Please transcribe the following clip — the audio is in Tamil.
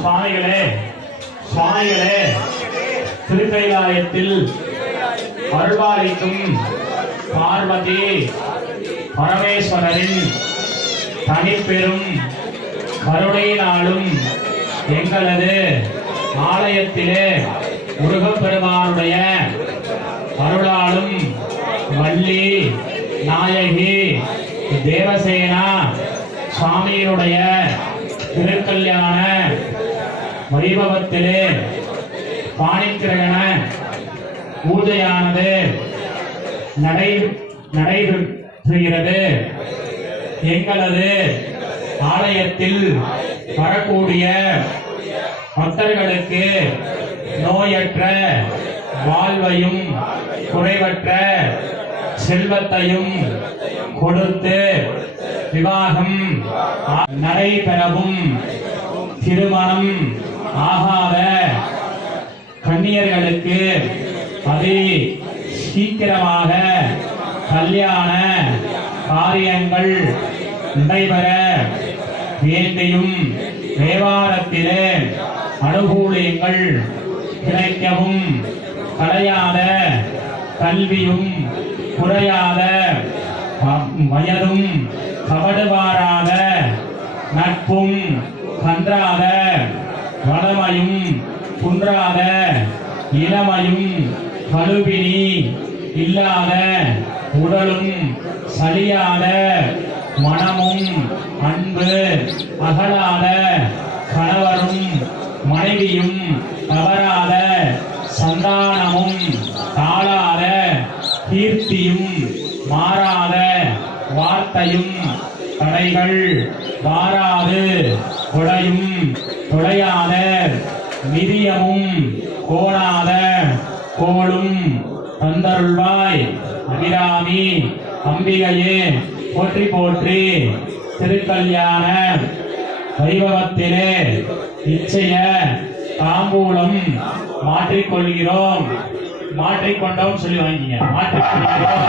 சுவாமிகளே சுவாமிகளே, திருக்கைலாயத்தில் அருள்பாலிக்கும் பார்வதி பரமேஸ்வரரின் தனிப்பெரும் கருணையினாலும் எங்களது ஆலயத்திலே முருகப்பெருமானுடைய அருளாலும் வள்ளி நாயகி தேவசேனா சுவாமியினுடைய திருக்கல்யாண வைபவத்திலே பாணிக்கிரகண பூஜையானது நடைபெறுகிறது. எங்களது ஆலயத்தில் வரக்கூடிய பக்தர்களுக்கு நோயற்ற வாழ்வையும் குறைவற்ற செல்வத்தையும் கொடுத்து விவாகம் நடைபெறவும் திருமணம் ஆகாத கன்னியர்களுக்கு அதி சீக்கிரமாக கல்யாண காரியங்கள் நடைபெற வேண்டியும் தேவாரத்திலே அனுகூலியங்கள் கிடைக்கவும் கலையாத கல்வியும் குறையாத வயதும் கவடுவாராத நட்பும் கன்றாத வளமையும் குன்றாத இளமையும் கழுபினி இல்லாத உடலும் சலியாத மனமும் அன்பு அகலாத கணவரும் மனைவியும் தவறாத சந்தானமும் தாழாத கீர்த்தியும் மாறாத வார்த்தையும் தடைகள் வாராது கொடையும் கொடையாத மிதியமும் கோணாத கோளும் தந்தருள்வாய் அபிராமி அம்பிகையே போற்றி போற்றி. திருக்கல்யாண வைபவத்திலே நிச்சய தாம்பூலம் மாற்றிக்கொள்கிறோம். மாற்றிக்கொண்டோம் சொல்லி வாங்கிங்க. மாற்றிக்கொள்கிறோம்.